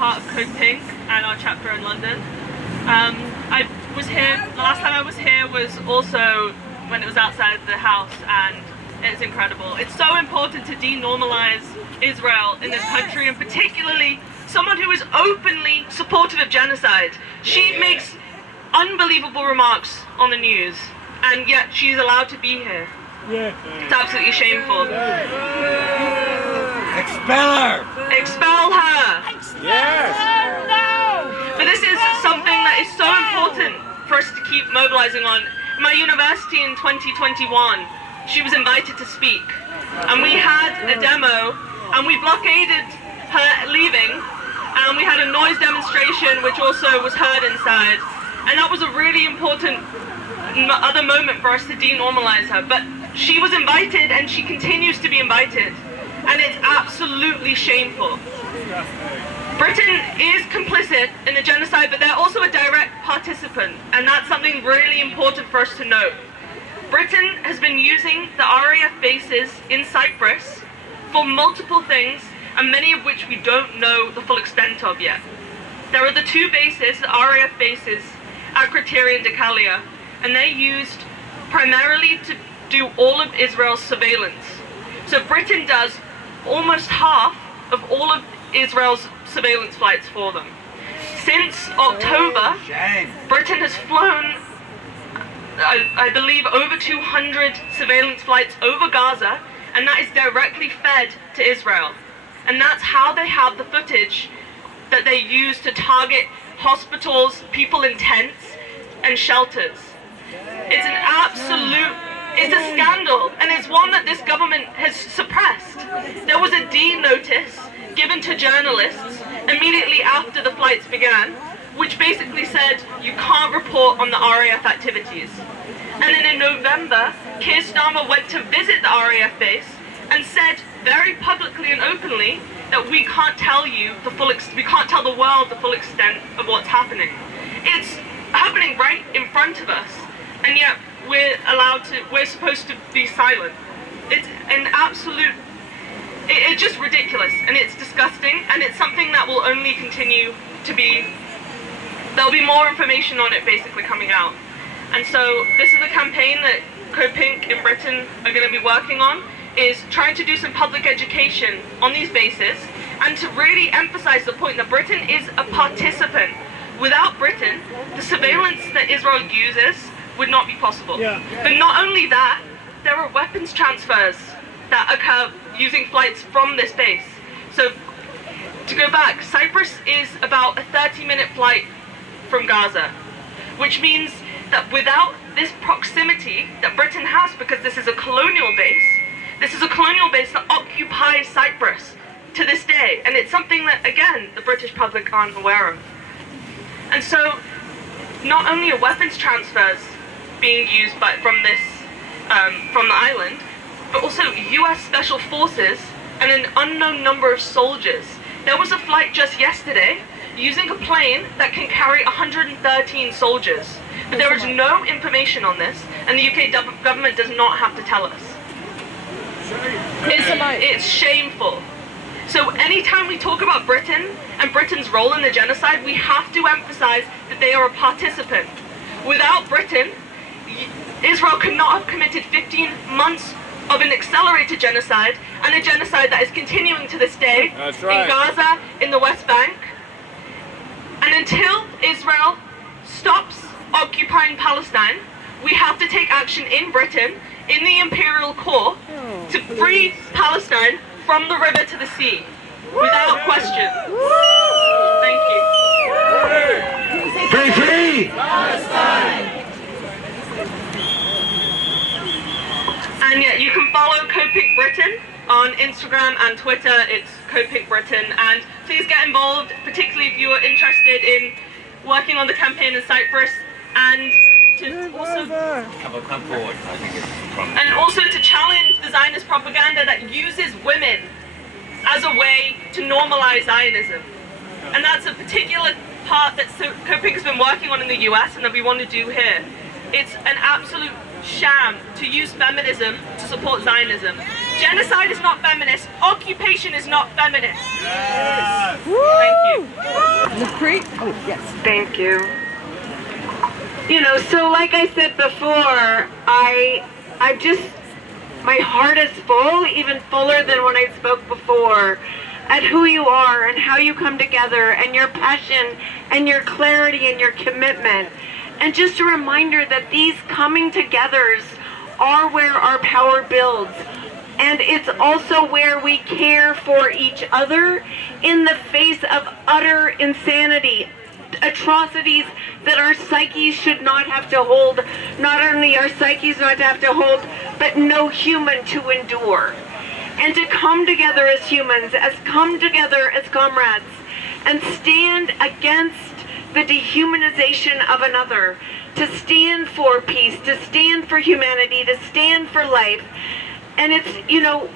part of Code Pink and our chapter in London. I was here, the last time I was here was also when it was outside the house, and it's incredible. It's so important to denormalize Israel in this country, and particularly someone who is openly supportive of genocide. She makes unbelievable remarks on the news, and yet she's allowed to be here. It's absolutely shameful. Expel her! Expel her! Yes! But this is something that is so important for us to keep mobilizing on. My university in 2021, she was invited to speak, and we had a demo, and we blockaded her leaving, and we had a noise demonstration which also was heard inside, and that was a really important other moment for us to denormalize her. But she was invited, and she continues to be invited, and it's absolutely shameful. Britain is complicit in the genocide, but they're also a direct participant, and that's something really important for us to note. Britain has been using the RAF bases in Cyprus for multiple things, and many of which we don't know the full extent of yet. There are the two bases, the RAF bases, at Criteria and Decalia, and they're used primarily to do all of Israel's surveillance. So Britain does almost half of all of Israel's surveillance flights for them. Since October, Britain has flown, I believe, over 200 surveillance flights over Gaza, and that is directly fed to Israel. And that's how they have the footage that they use to target hospitals, people in tents, and shelters. It's an absolute, it's a scandal, and it's one that this government has suppressed. There was a D notice given to journalists immediately after the flights began, which basically said you can't report on the RAF activities. And then in November, Keir Starmer went to visit the RAF base and said very publicly and openly that we can't tell you the full, we can't tell the world the full extent of what's happening. It's happening right in front of us, and yet we're supposed to be silent. It's an absolute, it's just ridiculous, and it's disgusting, and it's something that will only continue to be, there'll be more information on it basically coming out. And so this is a campaign that Code Pink in Britain are going to be working on, is trying to do some public education on these bases, and to really emphasize the point that Britain is a participant. Without Britain, the surveillance that Israel uses would not be possible. But not only that, there are weapons transfers that occur using flights from this base. So to go back, Cyprus is about a 30-minute flight from Gaza, which means that without this proximity that Britain has, because this is a colonial base, that occupies Cyprus to this day, and it's something that, again, the British public aren't aware of. And so, not only are weapons transfers being used from the island, but also US Special Forces and an unknown number of soldiers. There was a flight just yesterday using a plane that can carry 113 soldiers. But there is no information on this, and the UK government does not have to tell us. It's shameful. So anytime we talk about Britain and Britain's role in the genocide, we have to emphasize that they are a participant. Without Britain, Israel could not have committed 15 months of an accelerated genocide, and a genocide that is continuing to this day in Gaza, in the West Bank. And until Israel stops occupying Palestine, we have to take action in Britain, in the Imperial Core, to free Palestine from the river to the sea, without question. Thank you. Free, free! Palestine! And yeah, you can follow Code Pink Britain on Instagram and Twitter. It's Code Pink Britain, and please get involved, particularly if you are interested in working on the campaign in Cyprus, and to also Come forward. I think it's and also to challenge the Zionist propaganda that uses women as a way to normalize Zionism. And that's a particular part that Code Pink has been working on in the US and that we want to do here. It's an absolute sham to use feminism to support Zionism, Genocide is not feminist. Occupation is not feminist. Yes. Thank you. Thank you. You know, so like I said before, I just, my heart is full, even fuller than when I spoke before, at who you are and how you come together and your passion and your clarity and your commitment. And just a reminder that these coming togethers are where our power builds. And it's also where we care for each other in the face of utter insanity, atrocities that our psyches should not have to hold, not only our psyches not to have to hold, but no human to endure. And to come together as humans, come together as comrades, and stand against the dehumanization of another, to stand for peace, to stand for humanity, to stand for life. And it's, you know,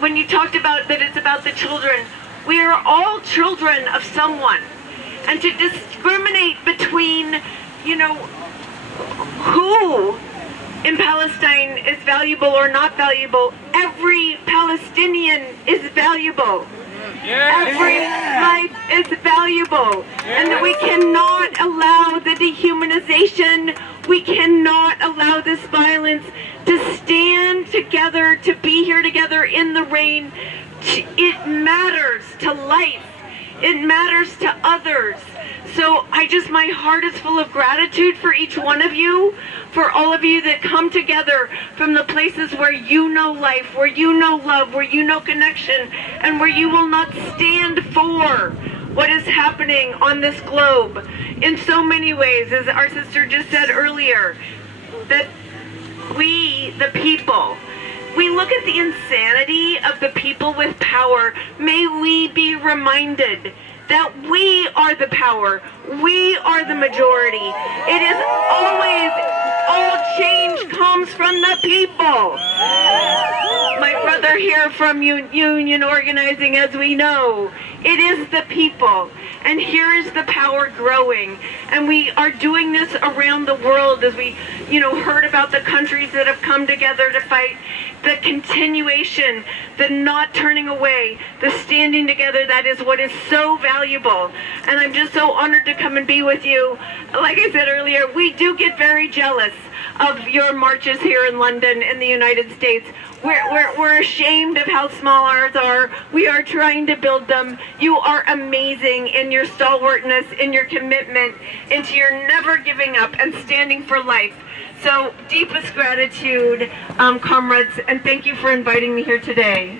when you talked about that it's about the children, we are all children of someone. And to discriminate between, you know, who in Palestine is valuable or not valuable, every Palestinian is valuable. Every life is valuable. And that we cannot allow the dehumanization, we cannot allow this violence, to stand together, to be here together in the rain. It matters to life. It matters to others. So my heart is full of gratitude for each one of you, for all of you that come together from the places where you know life, where you know love, where you know connection, and where you will not stand for what is happening on this globe. In so many ways, as our sister just said earlier, that we, the people, we look at the insanity of the people with power. May we be reminded that we are the power. We are the majority. It is always, all change comes from the people. My brother here from union organizing, as we know, it is the people. And here is the power growing. And we are doing this around the world, as we, heard about the countries that have come together to fight. The continuation, the not turning away, the standing together, that is what is so valuable. And I'm just so honored to come and be with you. Like I said earlier, we do get very jealous of your marches here in London in the United States. We're ashamed of how small ours are. We are trying to build them. You are amazing in your stalwartness, in your commitment, into your never giving up and standing for life. So deepest gratitude, comrades, and thank you for inviting me here today.